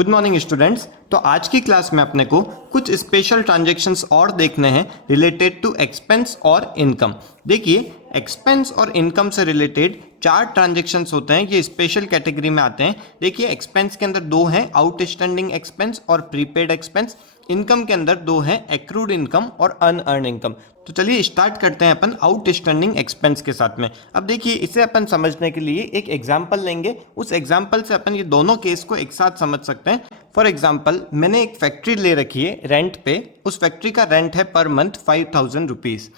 Good morning students. तो आज की क्लास में अपने को कुछ स्पेशल ट्रांजैक्शंस और देखने हैं रिलेटेड टू एक्सपेंस और इनकम। देखिए, एक्सपेंस और इनकम से रिलेटेड 4 ट्रांजैक्शंस होते हैं, ये स्पेशल कैटेगरी में आते हैं। देखिए, एक्सपेंस के अंदर 2 हैं, आउटस्टैंडिंग एक्सपेंस और प्रीपेड एक्सपेंस। इनकम के अंदर 2 हैं, एक्रूड इनकम और अनअर्न इनकम। तो चलिए स्टार्ट करते हैं अपन आउटस्टैंडिंग एक्सपेंस के साथ में। अब देखिए, इसे अपन समझने के लिए एक एग्जांपल लेंगे, उस एग्जांपल से अपन ये दोनों केस को एक साथ समझ सकते हैं। फॉर एग्जांपल, मैंने एक फैक्ट्री ले रखी है रेंट पे, उस फैक्ट्री का रेंट है पर मंथ 5000 रुपीज़।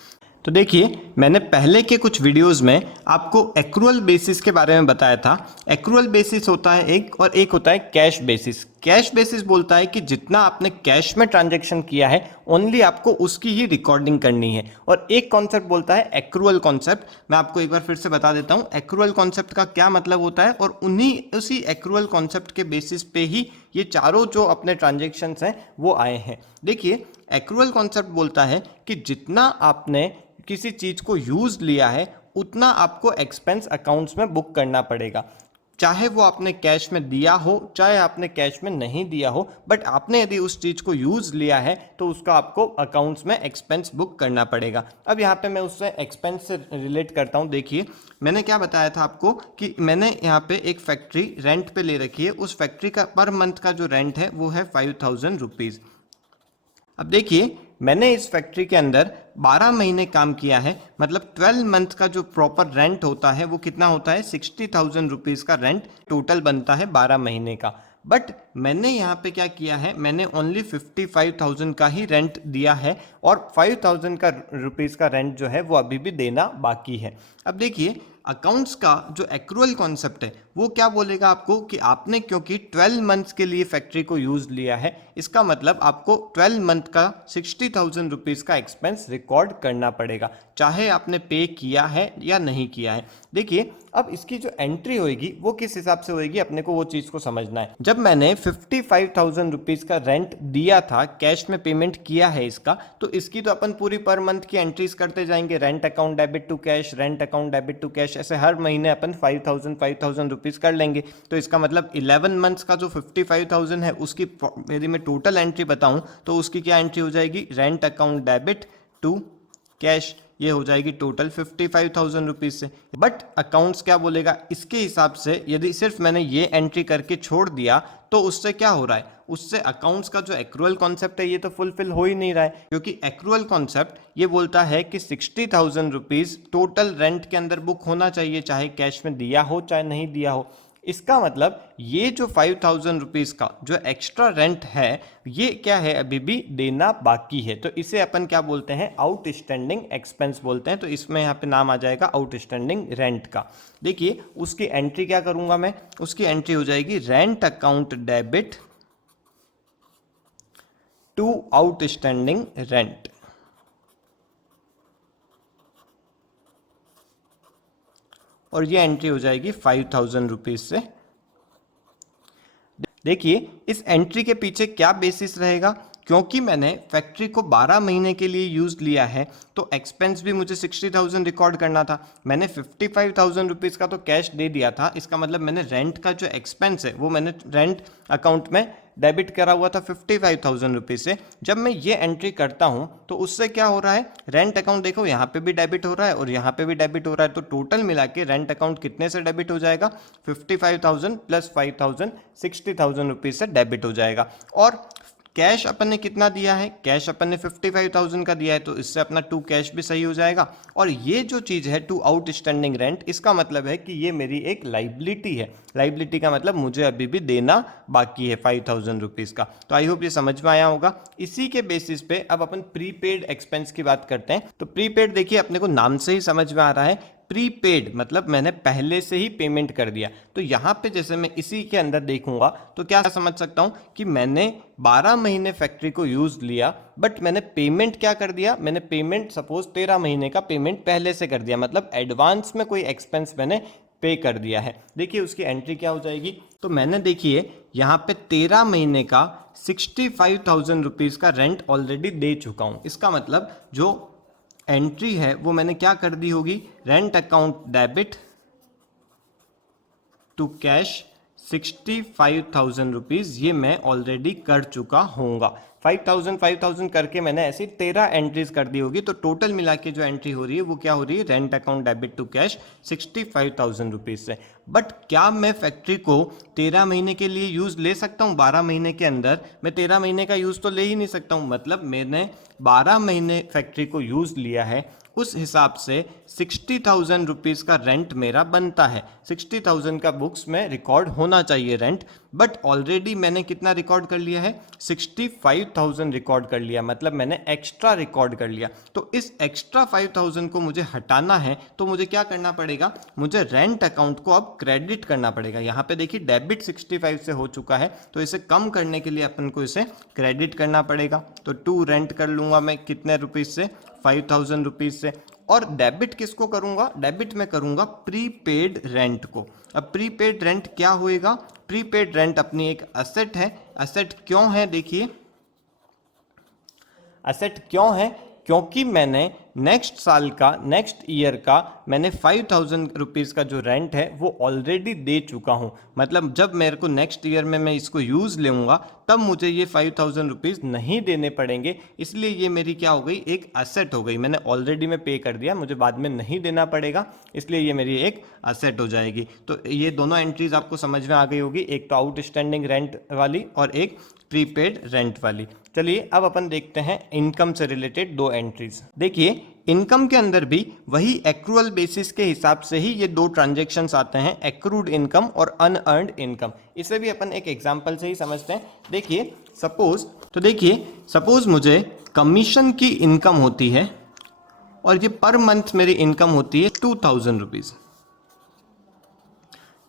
तो देखिए, मैंने पहले के कुछ वीडियोस में आपको एक्रूअल बेसिस के बारे में बताया था। एक्रूअल बेसिस होता है एक, और एक होता है कैश बेसिस। कैश बेसिस बोलता है कि जितना आपने कैश में ट्रांजैक्शन किया है ओनली आपको उसकी ही रिकॉर्डिंग करनी है। और एक कॉन्सेप्ट बोलता है एक्रूअल कॉन्सेप्ट। मैं आपको एक बार फिर से बता देता हूँ एक्रूअल कॉन्सेप्ट का क्या मतलब होता है, और उसी एक्रूअल कॉन्सेप्ट के बेसिस पे ही ये चारों जो अपने ट्रांजेक्शन्स हैं वो आए हैं। देखिए, एक्रूअल कॉन्सेप्ट बोलता है कि जितना आपने किसी चीज को यूज लिया है उतना आपको एक्सपेंस अकाउंट्स में बुक करना पड़ेगा, चाहे वो आपने कैश में दिया हो चाहे आपने कैश में नहीं दिया हो। बट आपने यदि उस चीज को यूज लिया है तो उसका आपको अकाउंट्स में एक्सपेंस बुक करना पड़ेगा। अब यहाँ पे मैं उससे एक्सपेंस से रिलेट करता हूँ। देखिए, मैंने क्या बताया था आपको कि मैंने यहाँ पे एक फैक्ट्री रेंट पे ले रखी है, उस फैक्ट्री का पर मंथ का जो रेंट है वो है 5000 रुपीज़। अब देखिए, मैंने इस फैक्ट्री के अंदर 12 महीने काम किया है, मतलब 12 मंथ का जो प्रॉपर रेंट होता है वो कितना होता है, 60,000 रुपीज़ का रेंट टोटल बनता है 12 महीने का। बट मैंने यहाँ पे क्या किया है, मैंने ओनली 55,000 का ही रेंट दिया है, और 5,000 का रुपीज़ का रेंट जो है वो अभी भी देना बाकी है। अब देखिए, अकाउंट्स का जो एक्रूअल कॉन्सेप्ट है वो क्या बोलेगा आपको कि आपने क्योंकि 12 मंथ्स के लिए फैक्ट्री को यूज लिया है, इसका मतलब आपको 12 मंथ का 60,000 रुपीज़ का एक्सपेंस रिकॉर्ड करना पड़ेगा, चाहे आपने पे किया है या नहीं किया है। देखिए, अब इसकी जो एंट्री होगी वो किस हिसाब से होगी, अपने को वो चीज़ को समझना है। जब मैंने 55,000 रुपीज़ का रेंट दिया था, कैश में पेमेंट किया है इसका, तो इसकी तो अपन पूरी पर मंथ की एंट्रीज करते जाएंगे। Rent account debit to cash, rent account debit to cash, ऐसे हर महीने अपन 5,000 रुपीज़ कर लेंगे। तो इसका मतलब 11 मंथ्स का जो 55,000 है उसकी यदि मैं टोटल एंट्री बताऊं तो उसकी क्या एंट्री हो जाएगी, rent account debit to cash, ये हो जाएगी टोटल 55,000 रुपीज़ से। बट अकाउंट्स क्या बोलेगा, इसके हिसाब से यदि सिर्फ मैंने ये एंट्री करके छोड़ दिया तो उससे क्या हो रहा है, उससे अकाउंट्स का जो एक्रूअल कॉन्सेप्ट है ये तो फुलफिल हो ही नहीं रहा है, क्योंकि एक्रूअल कॉन्सेप्ट ये बोलता है कि 60,000 रुपीज़ टोटल रेंट के अंदर बुक होना चाहिए, चाहे कैश में दिया हो चाहे नहीं दिया हो। इसका मतलब ये जो 5,000 रुपीज़ का जो एक्स्ट्रा रेंट है ये क्या है, अभी भी देना बाकी है। तो इसे अपन क्या बोलते हैं, आउटस्टैंडिंग एक्सपेंस बोलते हैं। तो इसमें यहाँ पे नाम आ जाएगा आउटस्टैंडिंग रेंट का। देखिए, उसकी एंट्री क्या करूंगा मैं, उसकी एंट्री हो जाएगी rent account debit to outstanding rent, और ये एंट्री हो जाएगी 5,000 रुपीज़ से। देखिए, इस एंट्री के पीछे क्या बेसिस रहेगा, क्योंकि मैंने फैक्ट्री को 12 महीने के लिए यूज़ लिया है तो एक्सपेंस भी मुझे 60,000 रिकॉर्ड करना था। मैंने 55,000 रुपीज़ का तो कैश दे दिया था, इसका मतलब मैंने रेंट का जो एक्सपेंस है वो मैंने रेंट अकाउंट में डेबिट करा हुआ था 55,000 रुपीज़ से। जब मैं ये एंट्री करता हूँ तो उससे क्या हो रहा है, रेंट अकाउंट देखो यहाँ पे भी डेबिट हो रहा है और यहाँ पे भी डेबिट हो रहा है, तो टोटल मिला के रेंट अकाउंट कितने से डेबिट हो जाएगा, 55,000 प्लस 5,000, 60,000 रुपीज़ से डेबिट हो जाएगा। और कैश अपन ने कितना दिया है, कैश अपन ने 55,000 का दिया है, तो इससे अपना टू कैश भी सही हो जाएगा। और ये जो चीज़ है टू आउटस्टैंडिंग रेंट, इसका मतलब है कि ये मेरी एक लाइबिलिटी है। लाइबिलिटी का मतलब मुझे अभी भी देना बाकी है 5,000 रुपीज़ का। तो आई होप ये समझ में आया होगा। इसी के बेसिस पे अब अपन प्रीपेड एक्सपेंस की बात करते हैं। तो प्रीपेड देखिए, अपने को नाम से ही समझ में आ रहा है, प्रीपेड मतलब मैंने पहले से ही पेमेंट कर दिया। तो यहाँ पे जैसे मैं इसी के अंदर देखूंगा तो क्या समझ सकता हूँ कि मैंने 12 महीने फैक्ट्री को यूज लिया, बट मैंने पेमेंट क्या कर दिया, मैंने पेमेंट सपोज 13 महीने का पेमेंट पहले से कर दिया, मतलब एडवांस में कोई एक्सपेंस मैंने पे कर दिया है। देखिए, उसकी एंट्री क्या हो जाएगी, तो मैंने देखिए यहाँ पे 13 महीने का 65,000 रुपीज़ का रेंट ऑलरेडी दे चुका हूँ। इसका मतलब जो एंट्री है वो मैंने क्या कर दी होगी, rent account debit to cash 65,000 rupees ये मैं ऑलरेडी कर चुका होऊंगा। 5,000 करके मैंने ऐसी 13 एंट्रीज कर दी होगी, तो टोटल मिला के जो एंट्री हो रही है वो क्या हो रही है, rent account debit to cash 65,000 rupees से। बट क्या मैं फैक्ट्री को 13 महीने के लिए यूज़ ले सकता हूँ? 12 महीने के अंदर मैं 13 महीने का यूज़ तो ले ही नहीं सकता हूँ। मतलब मैंने 12 महीने फैक्ट्री को यूज़ लिया है, उस हिसाब से 60,000 रुपीज़ का रेंट मेरा बनता है। 60,000 का बुक्स में रिकॉर्ड होना चाहिए रेंट, बट ऑलरेडी मैंने कितना रिकॉर्ड कर लिया है, 65,000 रिकॉर्ड कर लिया। मतलब मैंने एक्स्ट्रा रिकॉर्ड कर लिया। तो इस एक्स्ट्रा 5,000 को मुझे हटाना है, तो मुझे क्या करना पड़ेगा, मुझे रेंट अकाउंट को अब क्रेडिट करना पड़ेगा। यहाँ पे देखिए डेबिट 65 से हो चुका है, तो इसे कम करने के लिए अपन को इसे क्रेडिट करना पड़ेगा। तो टू रेंट कर लूँगा मैं कितने रुपीज़ से, 5,000 रुपीज़ से। और डेबिट किसको करूंगा, डेबिट में करूंगा प्रीपेड रेंट को। अब प्रीपेड रेंट क्या होएगा, प्रीपेड रेंट अपनी एक असेट है। असेट क्यों है, देखिए असेट क्यों है, क्योंकि मैंने नेक्स्ट साल का, नेक्स्ट ईयर का मैंने 5,000 रुपीज़ का जो रेंट है वो ऑलरेडी दे चुका हूँ। मतलब जब मेरे को नेक्स्ट ईयर में मैं इसको यूज़ लूँगा तब मुझे ये 5,000 रुपीज़ नहीं देने पड़ेंगे, इसलिए ये मेरी क्या हो गई, एक असेट हो गई। मैंने ऑलरेडी में पे कर दिया, मुझे बाद में नहीं देना पड़ेगा, इसलिए ये मेरी एक असेट हो जाएगी। तो ये दोनों एंट्रीज आपको समझ में आ गई होगी, एक तो आउटस्टैंडिंग रेंट वाली और एक प्रीपेड रेंट वाली। चलिए अब अपन देखते हैं इनकम से रिलेटेड दो एंट्रीज। देखिए इनकम के अंदर भी वही एक्रूअल बेसिस के हिसाब से ही ये दो ट्रांजैक्शंस आते हैं, एक्रूड इनकम और अनअर्न्ड इनकम। इसे भी अपन एक एग्जांपल से ही समझते हैं। देखिए सपोज मुझे कमीशन की इनकम होती है और ये पर मंथ मेरी इनकम होती है 2,000 रुपीज़।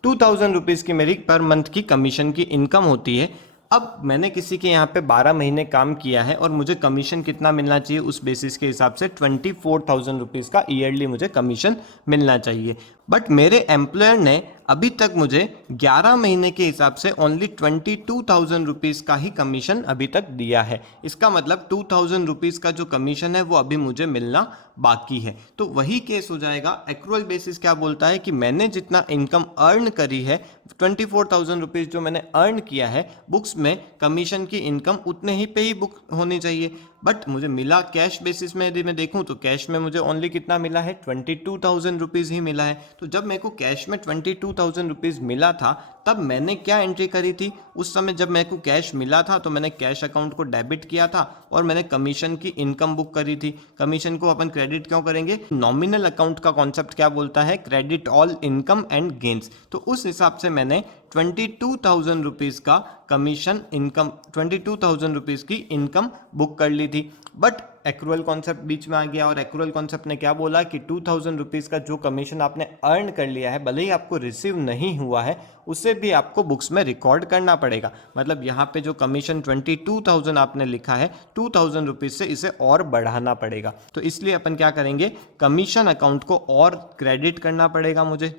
2,000 रुपीज़ की मेरी पर मंथ की कमीशन की इनकम होती है। अब मैंने किसी के यहाँ पे 12 महीने काम किया है और मुझे कमीशन कितना मिलना चाहिए, उस बेसिस के हिसाब से 24,000 रुपीज़ का ईयरली मुझे कमीशन मिलना चाहिए। बट मेरे एम्प्लॉयर ने अभी तक मुझे 11 महीने के हिसाब से ओनली 22,000 रुपीज़ का ही कमीशन अभी तक दिया है। इसका मतलब 2,000 रुपीज़ का जो कमीशन है वो अभी मुझे मिलना बाकी है। तो वही केस हो जाएगा। एक्रूअल बेसिस क्या बोलता है कि मैंने जितना इनकम अर्न करी है, 24,000 रुपीज़ जो मैंने अर्न किया है, बुक्स में कमीशन की इनकम उतने ही पे ही बुक होनी चाहिए। बट मुझे मिला कैश बेसिस में, यदि मैं देखूं तो कैश में मुझे ओनली कितना मिला है, 22,000 रुपीज़ ही मिला है। तो जब मेरे को कैश में 22,000 रुपीज़ मिला था तब मैंने क्या एंट्री करी थी, उस समय जब मेरे को कैश मिला था तो मैंने कैश अकाउंट को डेबिट किया था और मैंने कमीशन की इनकम बुक करी थी। कमीशन को अपन क्रेडिट क्यों करेंगे, नॉमिनल अकाउंट का कॉन्सेप्ट क्या बोलता है, credit all income and gains. तो उस हिसाब से मैंने 22,000 रुपीज़ का कमीशन इनकम, 22,000 रुपीज़ की इनकम बुक कर ली थी। बट एक्रूअल कॉन्सेप्ट बीच में आ गया और एक्रूअल कॉन्सेप्ट ने क्या बोला कि 2,000 रुपीज़ का जो कमीशन आपने अर्न कर लिया है, भले ही आपको रिसीव नहीं हुआ है, उसे भी आपको बुक्स में रिकॉर्ड करना पड़ेगा। मतलब यहाँ पे जो कमीशन 22,000 आपने लिखा है, 2,000 रुपीज़ से इसे और बढ़ाना पड़ेगा। तो इसलिए अपन क्या करेंगे, कमीशन अकाउंट को और क्रेडिट करना पड़ेगा मुझे,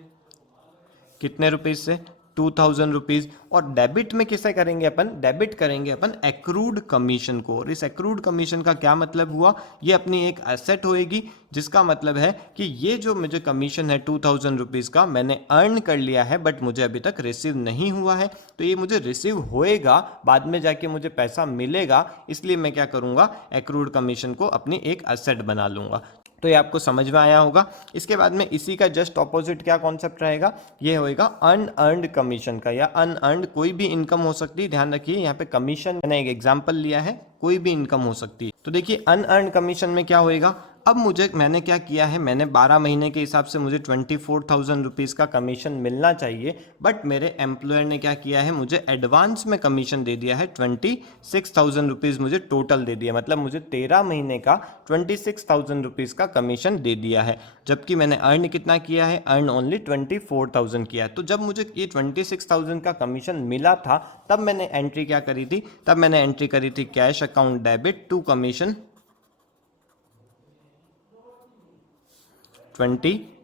कितने रुपीज़ से, 2,000 रुपीज़। और डेबिट में किसे करेंगे अपन, डेबिट करेंगे अपन एक्रूड कमीशन को। और इस एक्रूड कमीशन का क्या मतलब हुआ, ये अपनी एक एसेट होएगी, जिसका मतलब है कि ये जो मुझे कमीशन है 2,000 रुपीज़ का मैंने अर्न कर लिया है, बट मुझे अभी तक रिसीव नहीं हुआ है। तो ये मुझे रिसीव होएगा, बाद में जाके मुझे पैसा मिलेगा, इसलिए मैं क्या करूँगा, एक्रूड कमीशन को अपनी एक एसेट बना लूँगा। तो ये आपको समझ में आया होगा। इसके बाद में इसी का जस्ट ऑपोजिट क्या कॉन्सेप्ट रहेगा, ये होएगा अनअर्न्ड कमीशन का, या अनअर्न्ड कोई भी इनकम हो सकती है। ध्यान रखिए यहाँ पे कमीशन मैंने एक एग्जांपल लिया है, कोई भी इनकम हो सकती है। तो देखिए अनअर्न्ड कमीशन में क्या होएगा, अब मैंने क्या किया है, मैंने 12 महीने के हिसाब से मुझे 24,000 रुपीज़ का कमीशन मिलना चाहिए, बट मेरे एम्प्लॉयर ने क्या किया है, मुझे एडवांस में कमीशन दे दिया है, 26,000 रुपीज़ मुझे टोटल दे दिया। मतलब मुझे 13 महीने का 26,000 रुपीज़ का कमीशन दे दिया है, जबकि मैंने अर्न कितना किया है, अर्न ओनली 24,000 किया है। तो जब मुझे ये 26,000 का कमीशन मिला था तब मैंने एंट्री क्या करी थी, तब मैंने एंट्री करी थी cash account debit to commission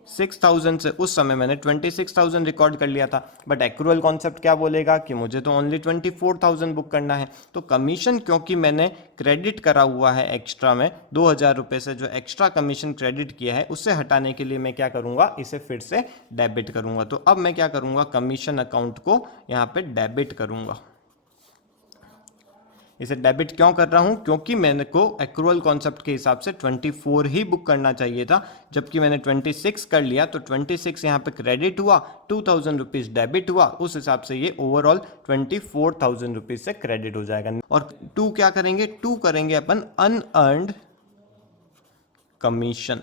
26,000 से उस समय मैंने 26,000 रिकॉर्ड कर लिया था, बट एक्रूअल कॉन्सेप्ट क्या बोलेगा कि मुझे तो ओनली 24,000 बुक करना है। तो कमीशन क्योंकि मैंने क्रेडिट करा हुआ है एक्स्ट्रा में 2,000 रुपये से, जो एक्स्ट्रा कमीशन क्रेडिट किया है उससे हटाने के लिए मैं क्या करूँगा, इसे फिर से डेबिट करूँगा। तो अब मैं क्या करूँगा, कमीशन अकाउंट को यहाँ पे डेबिट करूँगा। इसे डेबिट क्यों कर रहा हूं, क्योंकि मैंने को एक्रूअल कॉन्सेप्ट के हिसाब से 24 ही बुक करना चाहिए था, जबकि मैंने 26 कर लिया। तो 26 यहाँ पे क्रेडिट हुआ, 2,000 रुपीज़ डेबिट हुआ, उस हिसाब से ये ओवरऑल 24,000 रुपीज़ से क्रेडिट हो जाएगा। और टू क्या करेंगे, टू करेंगे अपन अनअर्न्ड कमीशन।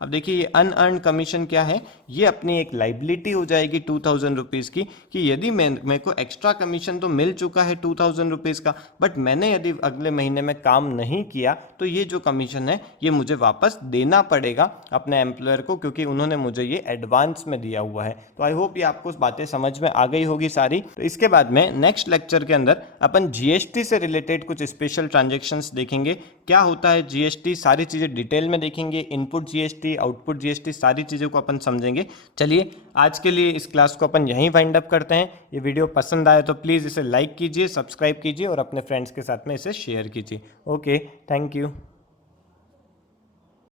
अब देखिए ये अनअर्न्ड कमीशन क्या है, ये अपनी एक लाइबिलिटी हो जाएगी 2,000 रुपीज़ की, कि यदि मेरे को एक्स्ट्रा कमीशन तो मिल चुका है 2,000 रुपीज़ का, बट मैंने यदि अगले महीने में काम नहीं किया तो ये जो कमीशन है ये मुझे वापस देना पड़ेगा अपने एम्प्लॉयर को, क्योंकि उन्होंने मुझे ये एडवांस में दिया हुआ है। तो आई होप ये आपको बातें समझ में आ गई होगी सारी। तो इसके बाद में नेक्स्ट लेक्चर के अंदर अपन जीएसटी से रिलेटेड कुछ स्पेशल ट्रांजेक्शन्स देखेंगे, क्या होता है जीएसटी, सारी चीज़ें डिटेल में देखेंगे, इनपुट जीएसटी, आउटपुट जीएसटी, सारी चीज़ों को अपन समझेंगे। चलिए आज के लिए इस क्लास को अपन यहीं वाइंड अप करते हैं। ये वीडियो पसंद आए तो प्लीज़ इसे लाइक कीजिए, सब्सक्राइब कीजिए और अपने फ्रेंड्स के साथ में इसे शेयर कीजिए। Okay, thank you.